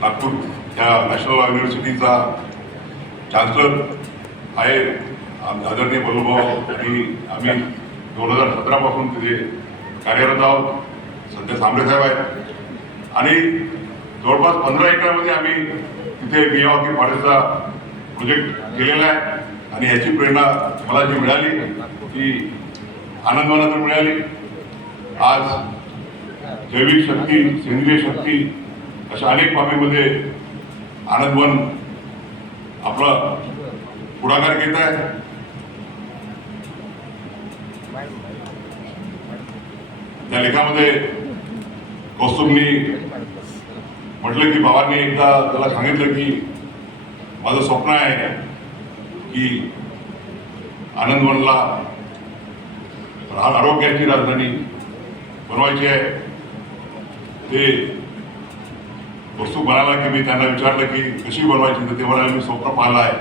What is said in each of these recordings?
नागपूर त्या national law युनिव्हर्सिटीचा chancellor आहे. आम- आदरणीय बलूभाऊ आणि आम्ही दोन हजार सतरापासून तिथे कार्यरत आहोत. सध्या सांबळेसाहेब आहेत. आणि जवळपास पंधरा एकरामध्ये आम्ही तिथे मियावाकी फॉरेस्टचा प्रोजेक्ट केलेला आहे. आणि याची प्रेरणा मला जी मिळाली ती आनंद तर मिळाली. आज जैविक शक्ती सेंद्रिय शक्ती अशा अनेक बाबीमध्ये आनंदवन आपला पुढाकार घेत आहे. त्या लेखामध्ये कौस्तुभनी म्हटलं की बाबांनी एकदा त्याला सांगितलं की माझं स्वप्न आहे की आनंदवनला आरोग्याची राजधानी बनवायची आहे. ते वस्तू म्हणाला की मी त्यांना विचारलं की कशी बनवायची तर ते म्हणाले मी स्वप्न पाहिलं आहे.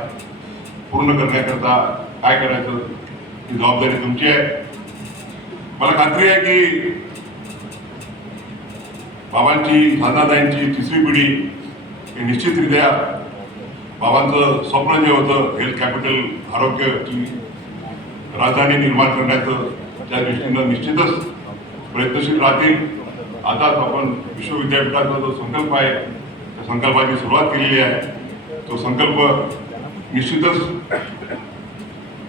पूर्ण करण्याकरता काय करायचं? ही जबाबदारी तुमची आहे. मला खात्री आहे की बाबांची साधनाताईंची तिसरी पिढी हे निश्चितरित्या बाबांचं स्वप्न जे होतं हेल्थ कॅपिटल आरोग्याची राजधानी निर्माण करण्याचं त्या दृष्टीनं निश्चितच प्रयत्नशील राहतील. आताच आपण विश्वविद्यापीठाचा जो संकल्प आहे त्या संकल्पाची सुरुवात केलेली आहे. तो संकल्प निश्चितच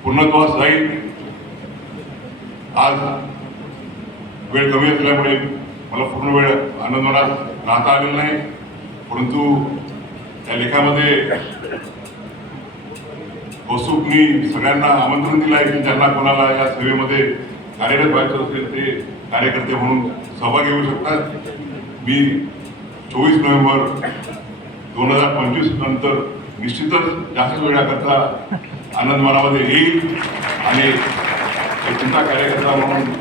पूर्णत्वास जाईल. आज वेळ कमी असल्यामुळे मला पूर्ण वेळ आनंदवनात राहता आलेला नाही. परंतु त्या लेखामध्ये कौस्तुभनी सगळ्यांना आमंत्रण दिलं आहे की ज्यांना कोणाला या सेवेमध्ये कार्यरत व्हायचं असेल ते कार्यकर्ते म्हणून सहभागी होऊ शकतात. मी चोवीस नोव्हेंबर दोन हजार पंचवीस नंतर निश्चितच जास्त वेळाकरता आनंद मनामध्ये येईल आणि चिंता कार्यकर्ता म्हणून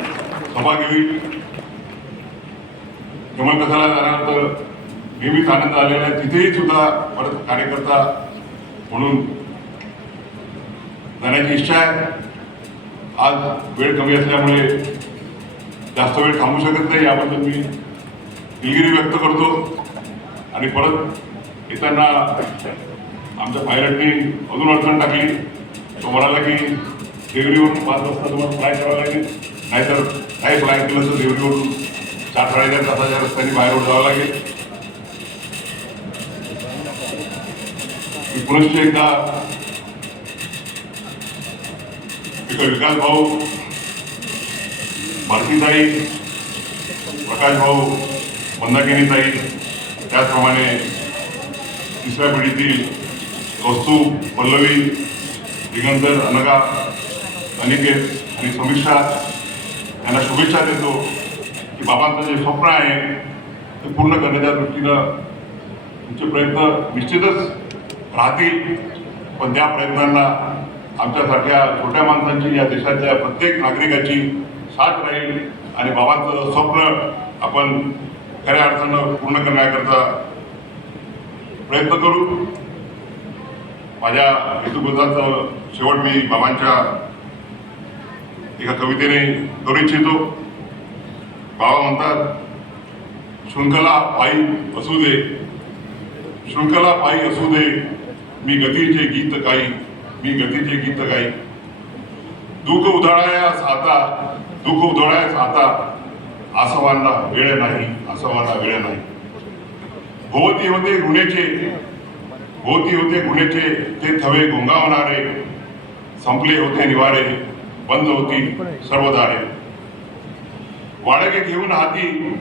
सहभागी होईल. कमल कसाला जाण्यानंतर नेहमीच आनंद आलेला आहे. तिथेही सुद्धा परत कार्यकर्ता म्हणून जाण्याची इच्छा आहे. आज वेळ कमी असल्यामुळे जास्त वेळ थांबू शकत नाही याबद्दल मी दिलगिरी व्यक्त करतो. आणि परत येताना आमच्या पायलटनी अजून अडचण टाकली. तो म्हणाला की देवरीवरून पाच वाजता तुम्हाला फ्लाय करावं लागेल. नाहीतर काही फ्लाय केलं तर देवरीवरून चार साडेचार तासाच्या रस्त्याने बाहेर जावं लागेल. मी पुनश्च एकदा विकास भाऊ भारतीताई प्रकाश भाऊ मंदाकिनीताई त्याचप्रमाणे तिसऱ्या पिढीतील कौस्तुभ पल्लवी दिगंतर अनगा अनिकेत आणि समीक्षा यांना शुभेच्छा देतो की बाबांचं जे स्वप्न आहे ते पूर्ण करण्याच्या दृष्टीनं तुमचे प्रयत्न निश्चितच राहतील. पण त्या प्रयत्नांना आमच्यासारख्या छोट्या माणसांची या देशातल्या प्रत्येक नागरिकाची साथ राहील आणि बाबांचं स्वप्न आपण खऱ्या अर्थानं पूर्ण करण्याकरता प्रयत्न करू. माझ्या हेतुबुद्धाचं शेवट मी बाबांच्या एका कवितेने करू इच्छितो. बाबा म्हणतात शृंखला पायी असू दे. शृंखला पायी असू दे. मी गतीचे गीत काही मी गतीचे गीत काही दुःख उधळायास आता. दुःख उधळायास आता. आसवांना वेळ नाही. आसवांना वेळ नाही. भोवती होते गुन्ह्याचे भोवती होते गुन्ह्याचे ते थवे गुंगावणारे. संपले होते निवारे बंद होती सर्व दारे वाडगे घेऊन हाती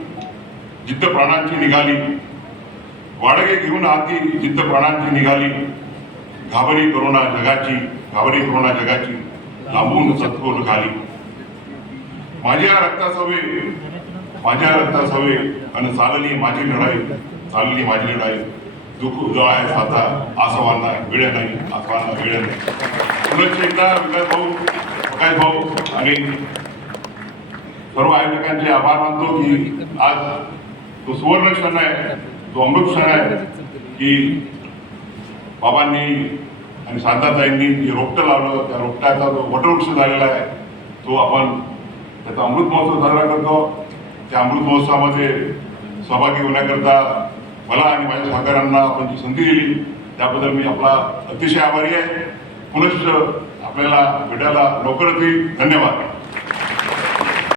जिद्द प्राणांची निघाली. वाडगे घेऊन हाती जिद्द प्राणांची निघाली. घाबरी करोना जगाची. घाबरी करोना जगाची. लांबून सत्कोल खाली. माझ्या रक्तासवे माझ्या रक्तासवे आणि चालली माझी लढाई चालली माझी लढाई. दुःख उजळाय साता आसवांना वेळ नाही आसवांना वेळ नाही. पुनश्च एकदा विकास भाऊ प्रकाश भाऊ आणि सर्व आयोजकांचे आभार मानतो की आज तो सुवर्ण क्षण आहे तो अमृत क्षण आहे की बाबांनी आणि शांताताईंनी जे रोपटं लावलं त्या रोपट्याचा जो वटवृक्ष झालेला आहे तो आपण त्याचा अमृत महोत्सव साजरा करतो. त्या अमृत महोत्सवामध्ये सहभागी होण्याकरता मला आणि माझ्या सहकाऱ्यांना आपण जी संधी दिली त्याबद्दल मी आपला अतिशय आभारी आहे. पुनश्च आपल्याला भेटायला लवकरच येईल. धन्यवाद.